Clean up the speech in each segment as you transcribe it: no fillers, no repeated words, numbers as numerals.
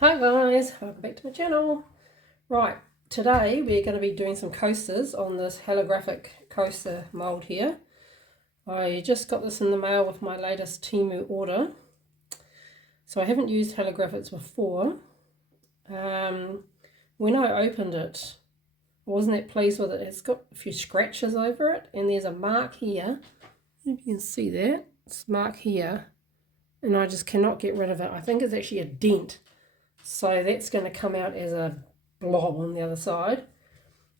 Hi guys, welcome back to my channel. Right, today we're going to be doing some coasters on this holographic coaster mould here. I just got this in the mail with my latest TEMU order. So I haven't used holographics before. When I opened it, I wasn't that pleased with it. It's got a few scratches over it and there's a mark here. If you can see that, it's a mark here and I just cannot get rid of it. I think it's actually a dent. So that's going to come out as a blob on the other side.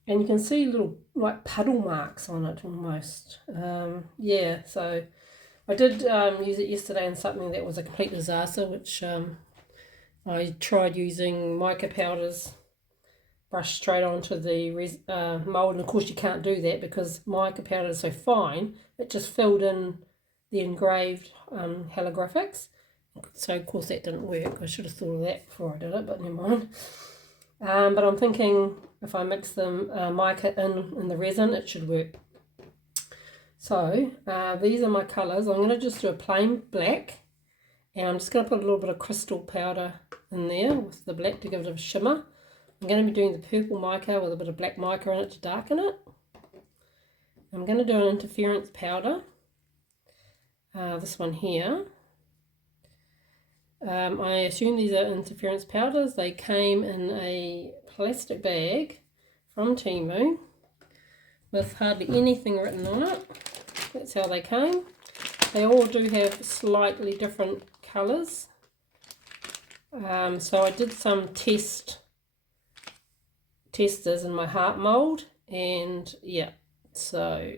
And you can see little like puddle marks on it almost. Yeah, so I did use it yesterday in something that was a complete disaster, which I tried using mica powders, brushed straight onto the mould. And of course you can't do that because mica powder is so fine, it just filled in the engraved holographics. So of course that didn't work. I should have thought of that before I did it, but never mind. But I'm thinking if I mix the mica in the resin, it should work. So these are my colours. I'm going to just do a plain black, and I'm just going to put a little bit of crystal powder in there with the black to give it a shimmer. I'm going to be doing the purple mica with a bit of black mica in it to darken it. I'm going to do an interference powder, this one here. I assume these are interference powders. They came in a plastic bag from TEMU with hardly anything written on it. That's how they came. They all do have slightly different colours. So I did some testers in my heart mould, and yeah, so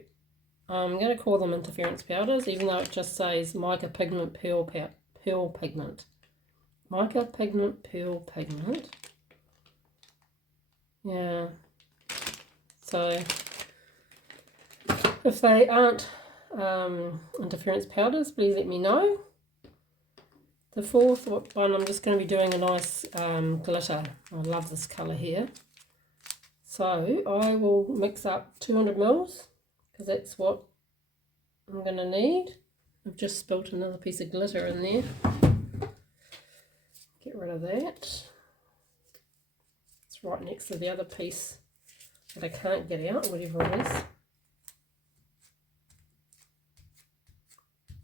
I'm going to call them interference powders, even though it just says mica pigment pearl pigment. Mica pigment pearl pigment. Yeah. So if they aren't interference powders, please let me know. The fourth one, I'm just going to be doing a nice glitter. I love this colour here. So I will mix up 200 mils because that's what I'm going to need. I've just spilt another piece of glitter in there. Get rid of that. It's right next to the other piece that I can't get out, whatever it is.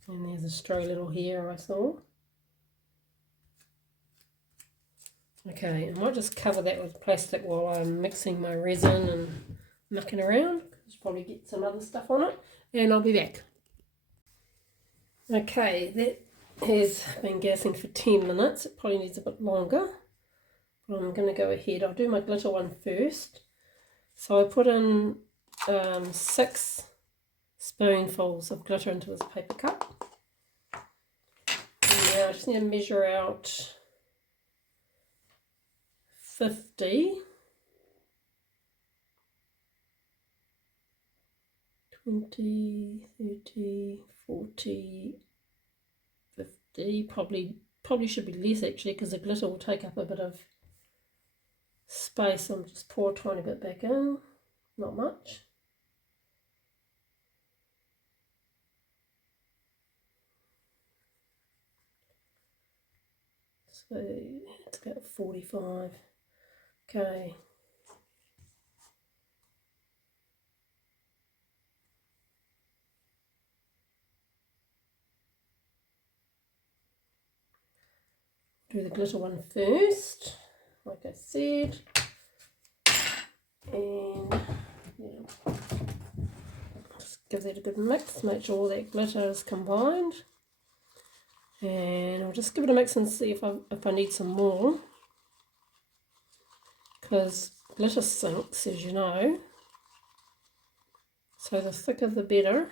And there's a stray little hair I saw. Okay, I might just cover that with plastic while I'm mixing my resin and mucking around. Just probably get some other stuff on it, and I'll be back. Okay, that has been gassing for 10 minutes. It probably needs a bit longer, but I'm going to go ahead. I'll do my glitter one first. So I put in 6 spoonfuls of glitter into this paper cup. And now I just need to measure out 50, 20, 30, 40, 50, probably should be less actually because the glitter will take up a bit of space. I'll just pour a tiny bit back in, not much. So it's about 45. Okay. Do the glitter one first, like I said, and yeah, just give that a good mix, make sure all that glitter is combined, and I'll just give it a mix and see if I need some more, because glitter sinks, as you know, so the thicker the better.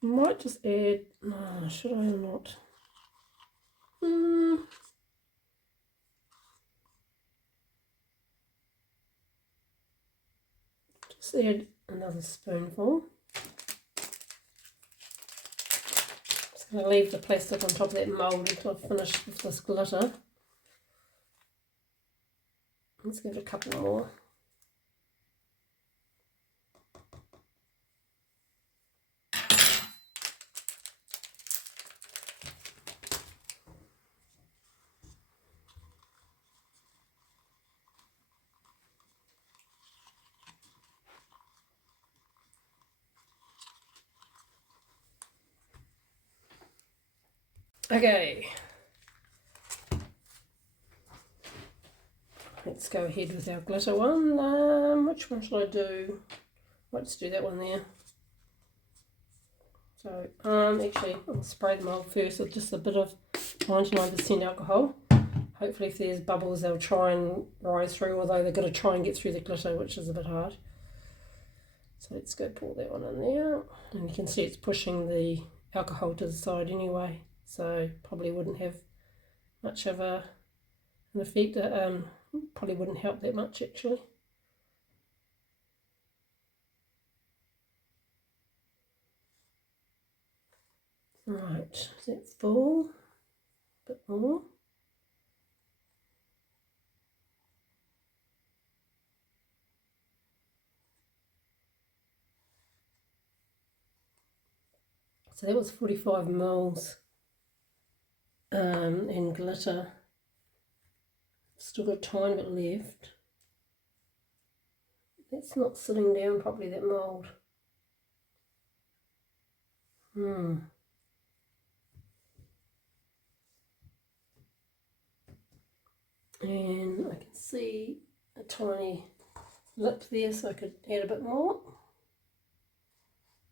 Might just add, should I or not? Just add another spoonful. Just going to leave the plastic on top of that mould until I finish with this glitter. Let's give it a couple more. Okay, let's go ahead with our glitter one. Which one should I do? Let's do that one there. So actually I'll spray the mould first with just a bit of 99% alcohol. Hopefully if there's bubbles they'll try and rise through, although they've got to try and get through the glitter, which is a bit hard. So let's go pour that one in there. And you can see it's pushing the alcohol to the side anyway, so probably wouldn't have much of an effect. Probably wouldn't help that much actually. Right, is that full? A bit more. So that was 45 mils in glitter. Still got a tiny bit left. That's not sitting down properly, that mould. And I can see a tiny lip there, so I could add a bit more.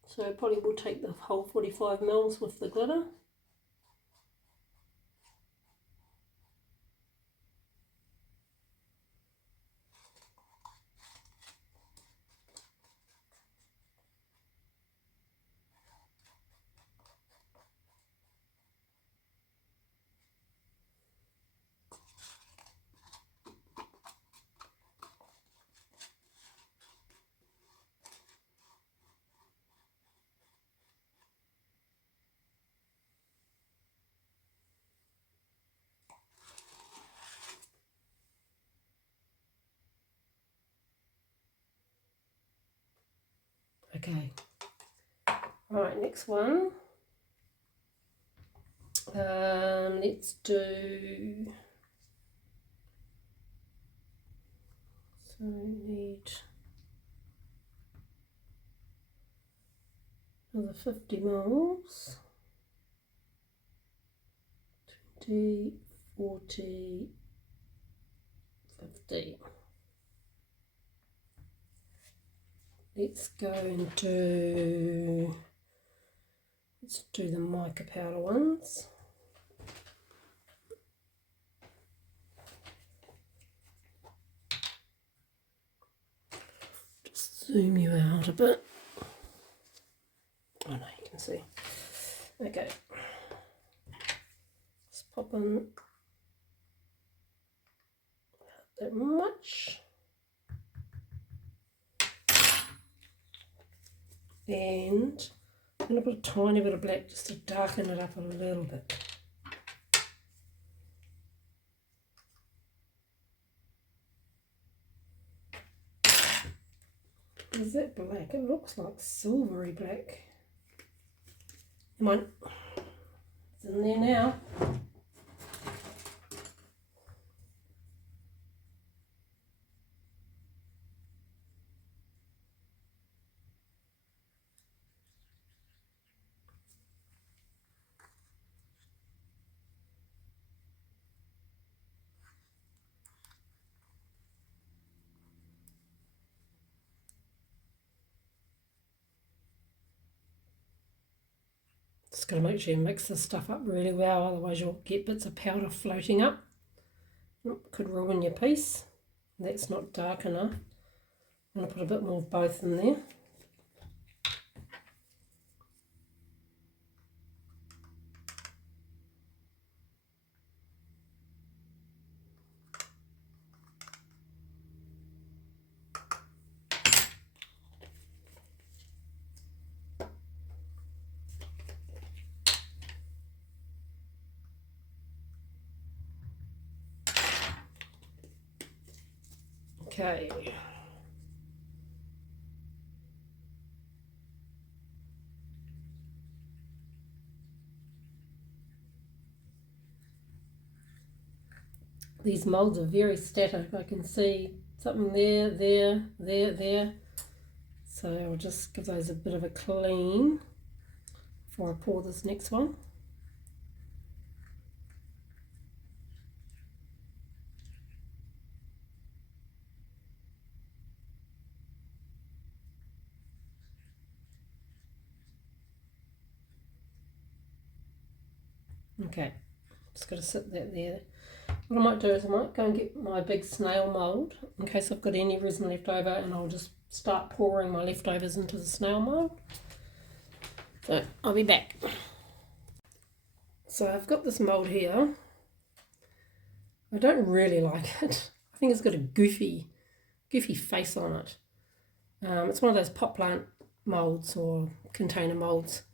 So I probably will take the whole 45 mils with the glitter. Okay, right, next one. Let's do, so we need another 50 mils, 20, 40, 50. Let's go and let's do the mica powder ones. Just zoom you out a bit. Oh no, you can see. Okay. Let's pop in that much. And I'm going to put a tiny bit of black just to darken it up a little bit. Is that black? It looks like silvery black. Come on, it's in there now. Just got to make sure you mix this stuff up really well, otherwise you'll get bits of powder floating up. Could ruin your piece. That's not dark enough. I'm going to put a bit more of both in there. Okay. These moulds are very static. I can see something there, there. So I'll just give those a bit of a clean before I pour this next one. Okay, just got to sit that there. What I might do is I might go and get my big snail mould in case I've got any resin left over, and I'll just start pouring my leftovers into the snail mould. So I'll be back. So I've got this mould here. I don't really like it. I think it's got a goofy face on it. It's one of those pot plant moulds or container moulds.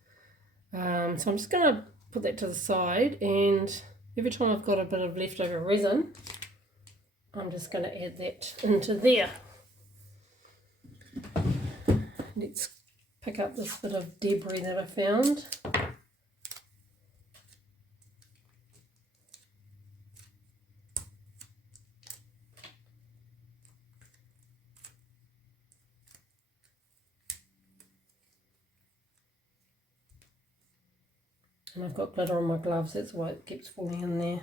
So I'm just going to put that to the side, and every time I've got a bit of leftover resin, I'm just going to add that into there. Let's pick up this bit of debris that I found. And I've got glitter on my gloves, that's why it keeps falling in there.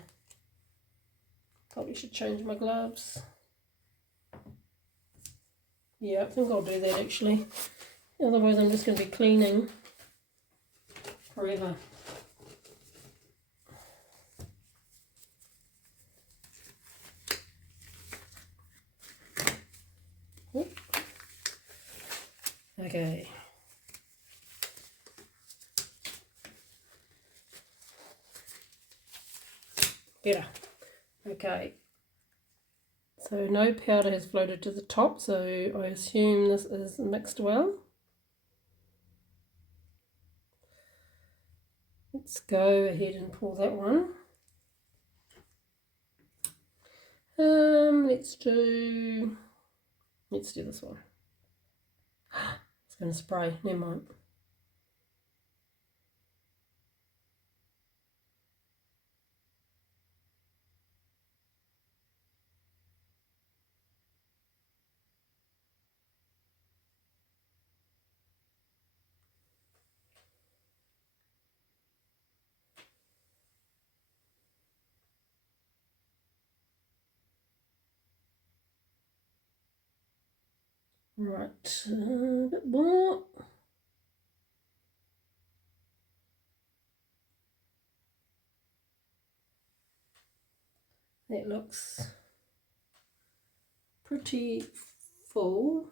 Probably should change my gloves. Yeah, I think I'll do that actually. Otherwise I'm just going to be cleaning forever. Okay. Better. Okay. So no powder has floated to the top, so I assume this is mixed well. Let's go ahead and pour that one. Let's do this one. It's going to spray, never mind. Right, a bit more. That looks pretty full.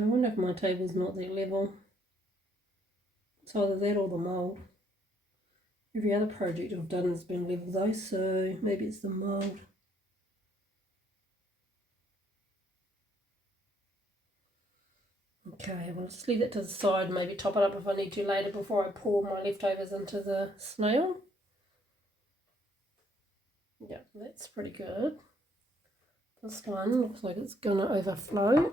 I wonder if my table's not that level. It's either that or the mould. Every other project I've done has been level though, so maybe it's the mould. Okay, well, just leave that to the side, maybe top it up if I need to later before I pour my leftovers into the snail. Yeah, that's pretty good. This one looks like it's going to overflow,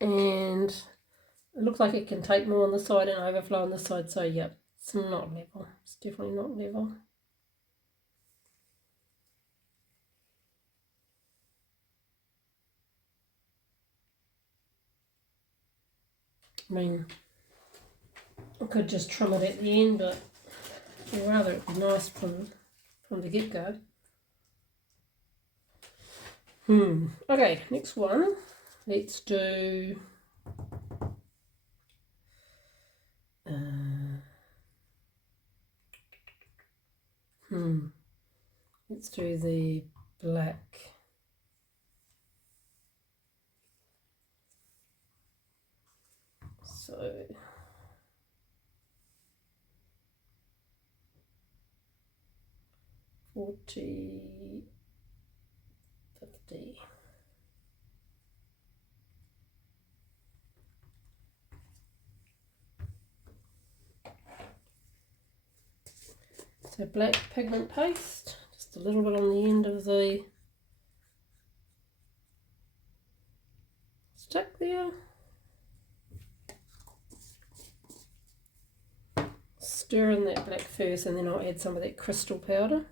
and it looks like it can take more on the side and overflow on the side, so yeah, it's not level. It's definitely not level. I mean, I could just trim it at the end, but I'd rather it be nice from the get-go. Okay, next one. Let's do let's do the black. So 40, 50. So black pigment paste, just a little bit on the end of the stick there. Stir in that black first, and then I'll add some of that crystal powder.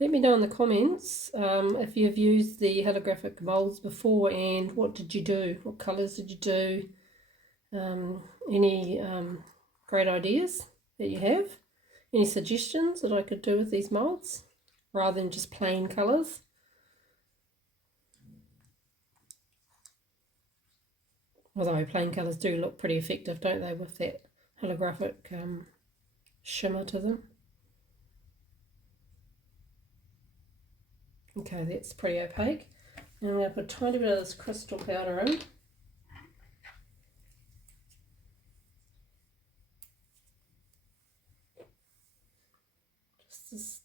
Let me know in the comments if you've used the holographic molds before and what did you do? What colours did you do? Any great ideas that you have? Any suggestions that I could do with these molds rather than just plain colours? Although plain colours do look pretty effective, don't they, with that holographic shimmer to them. Okay, that's pretty opaque. And I'm going to put a tiny bit of this crystal powder in.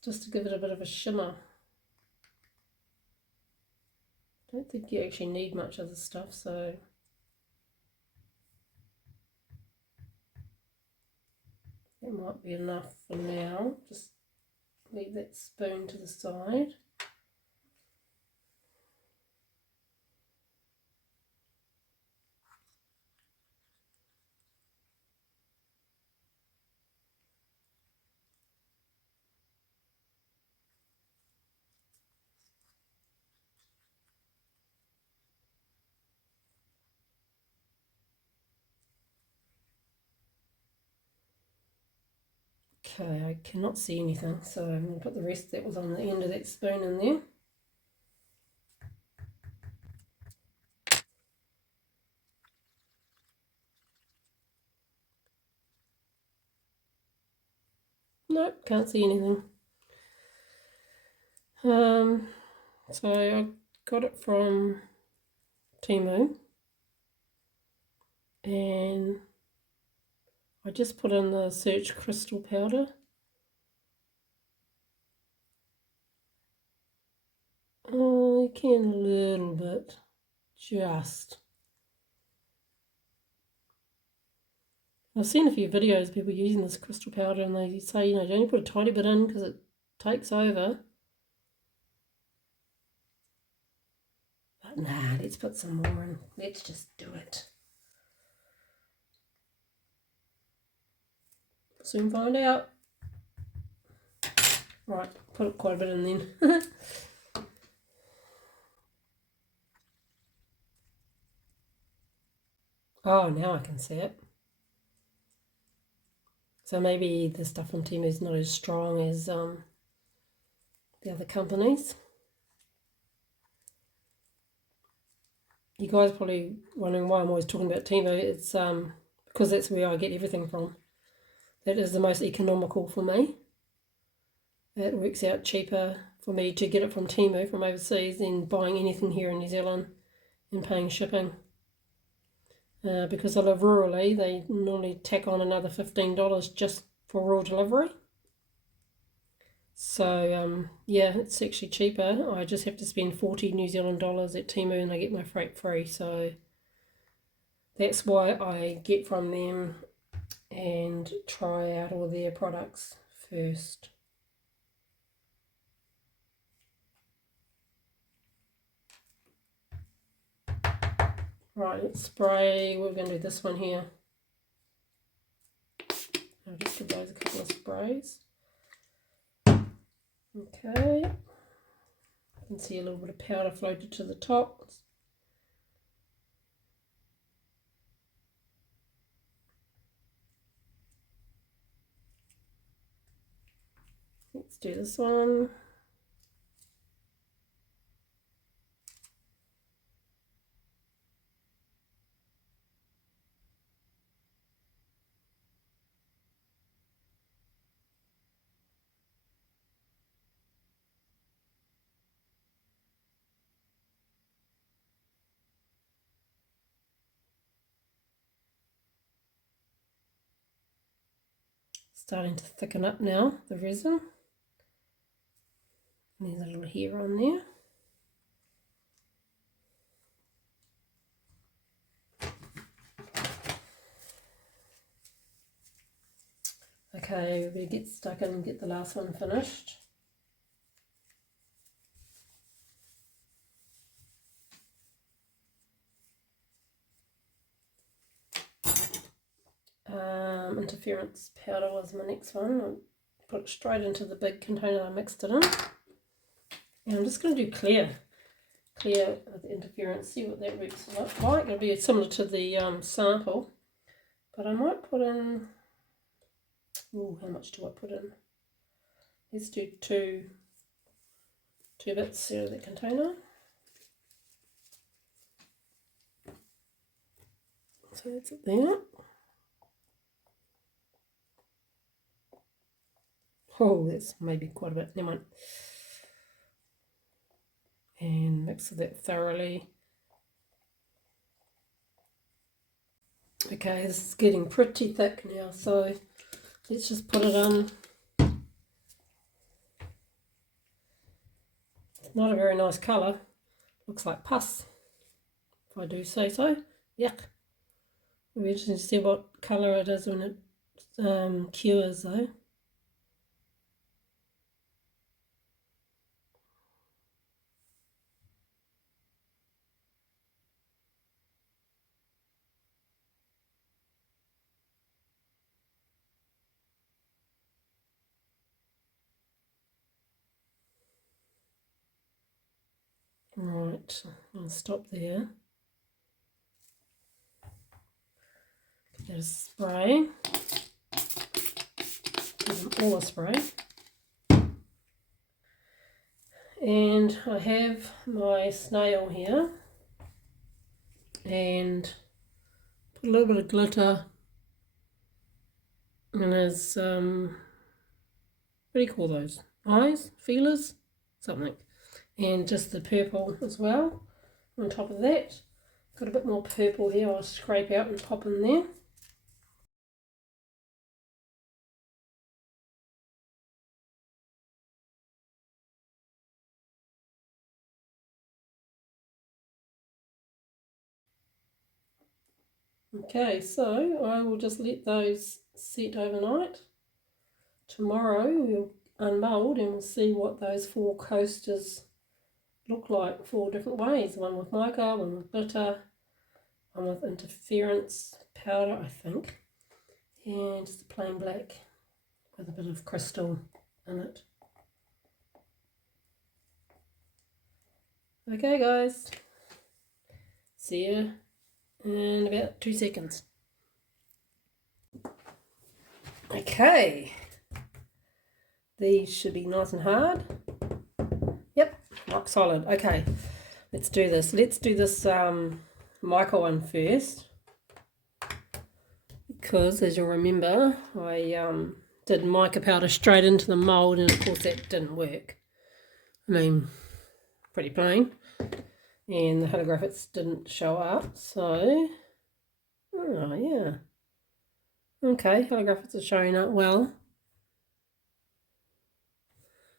Just to give it a bit of a shimmer. I don't think you actually need much of this stuff, so that might be enough for now. Just leave that spoon to the side. Okay, I cannot see anything, so I'm going to put the rest that was on the end of that spoon in there. Nope, can't see anything. So I got it from TEMU, and I just put in the search crystal powder. Oh, you can a little bit, just. I've seen a few videos of people using this crystal powder, and they say, you only put a tiny bit in because it takes over. But nah, let's put some more in. Let's just do it. Soon find out. Right, put quite a bit in then. Oh, now I can see it. So maybe the stuff from TEMU is not as strong as the other companies. You guys are probably wondering why I'm always talking about TEMU. It's because that's where I get everything from. That is the most economical for me. It works out cheaper for me to get it from TEMU from overseas than buying anything here in New Zealand and paying shipping. Because I live rurally, they normally tack on another $15 just for rural delivery. So yeah, it's actually cheaper. I just have to spend 40 New Zealand dollars at TEMU and I get my freight free. So that's why I get from them and try out all their products first. Right, let's spray. We're going to do this one here. I'll just give those a couple of sprays. Okay. I can see a little bit of powder floated to the top. Let's do this one. Starting to thicken up now, the resin. And there's a little hair on there. Okay, we better get stuck in and get the last one finished. Interference powder was my next one. I put it straight into the big container I mixed it in. And I'm just going to do clear with the interference, see what that works like. It'll be similar to the sample, but I might put in, how much do I put in? Let's do two bits out of that container. So that's it there. Oh, that's maybe quite a bit. Never mind. And mix that thoroughly. Okay, this is getting pretty thick now, so let's just put it on. It's not a very nice colour. Looks like pus, if I do say so. Yuck. It'll be interesting to see what colour it is when it cures though. Right, I'll stop there. Get a spray. Give them all a spray. And I have my snail here. And put a little bit of glitter in his, what do you call those? Eyes? Feelers? Something. And just the purple as well on top of that. Got a bit more purple here, I'll scrape out and pop in there. Okay, so I will just let those set overnight. Tomorrow we'll unmold and we'll see what those 4 coasters look like 4 different ways. One with mica, one with glitter, one with interference powder, I think, and just a plain black with a bit of crystal in it. Okay guys, see you in about 2 seconds. Okay, these should be nice and hard. Yep, rock solid. Okay, let's do this. Let's do this mica one first, because as you'll remember, I did mica powder straight into the mould, and of course that didn't work. I mean, pretty plain, and the holographics didn't show up, so oh yeah, okay, holographics are showing up well.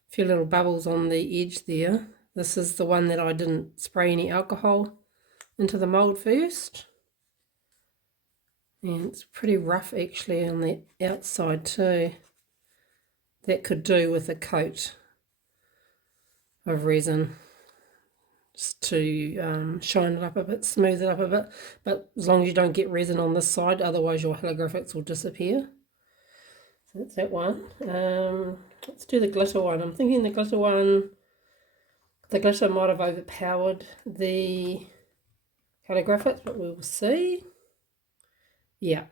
A few little bubbles on the edge there. This is the one that I didn't spray any alcohol into the mould first, and it's pretty rough actually on the outside too. That could do with a coat of resin, just to shine it up a bit, smooth it up a bit, but as long as you don't get resin on this side, otherwise your holographics will disappear. So that's that one. Let's do the glitter one. I'm thinking the glitter might have overpowered the holographics, but we'll see. Yeah,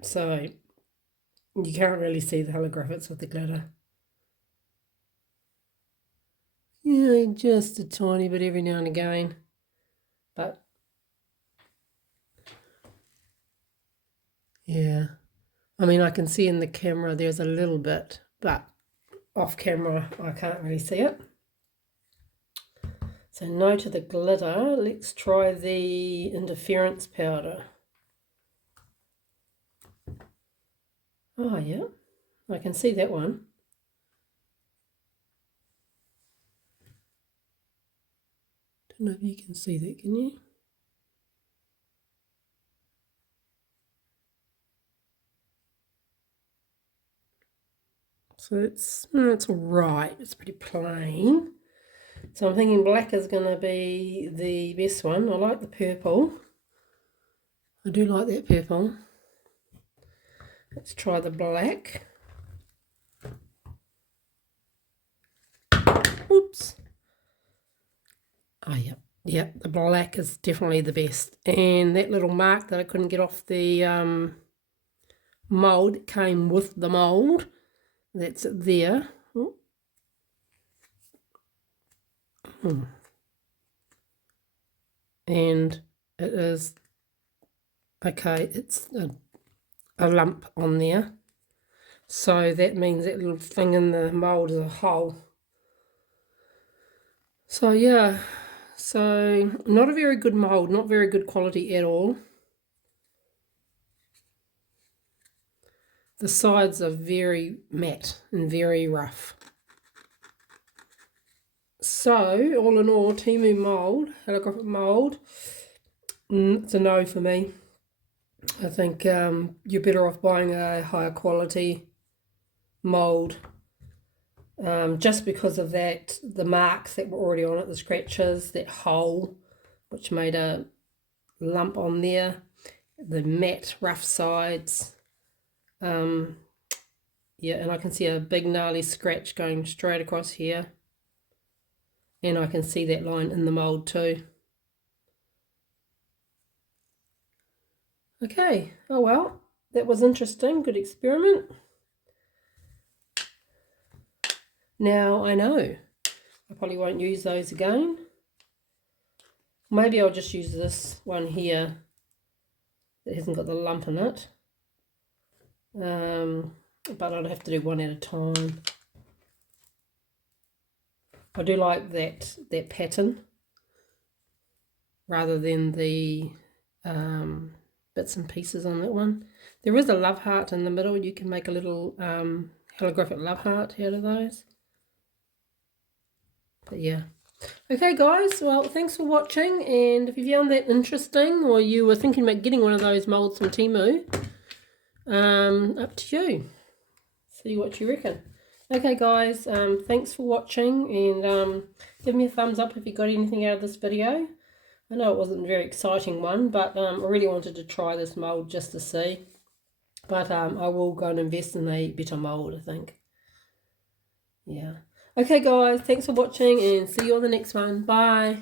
so you can't really see the holographics with the glitter. Yeah, just a tiny bit every now and again, but yeah, I mean I can see in the camera there's a little bit, but off camera I can't really see it. So no to the glitter. Let's try the interference powder. Oh yeah, I can see that one. Don't know if you can see that, can you? So it's all right. It's pretty plain. So I'm thinking black is going to be the best one. I like the purple. I do like that purple. Let's try the black. Oops. Oh, yeah. Yeah, the black is definitely the best. And that little mark that I couldn't get off the mould came with the mould. That's it there. And it is, okay, it's a lump on there. So that means that little thing in the mould is a hole. So yeah, so not a very good mould, not very good quality at all. The sides are very matte and very rough. So all in all, TEMU mould, holographic mould, it's a no for me. I think you're better off buying a higher quality mould. Just because of that, the marks that were already on it, the scratches, that hole, which made a lump on there, the matte rough sides. Yeah, and I can see a big gnarly scratch going straight across here. And I can see that line in the mould too. Okay, oh well, that was interesting, good experiment. Now I know I probably won't use those again. Maybe I'll just use this one here that hasn't got the lump in it. But I'd have to do one at a time. I do like that pattern rather than the bits and pieces on that one. There is a love heart in the middle. You can make a little holographic love heart out of those. But yeah. Okay guys, well thanks for watching, and if you found that interesting or you were thinking about getting one of those molds from TEMU, up to you. See what you reckon. Okay guys, thanks for watching, and give me a thumbs up if you got anything out of this video. I know it wasn't a very exciting one, but I really wanted to try this mold just to see. But I will go and invest in a better mold, I think. Yeah. Okay guys, thanks for watching, and see you on the next one. Bye.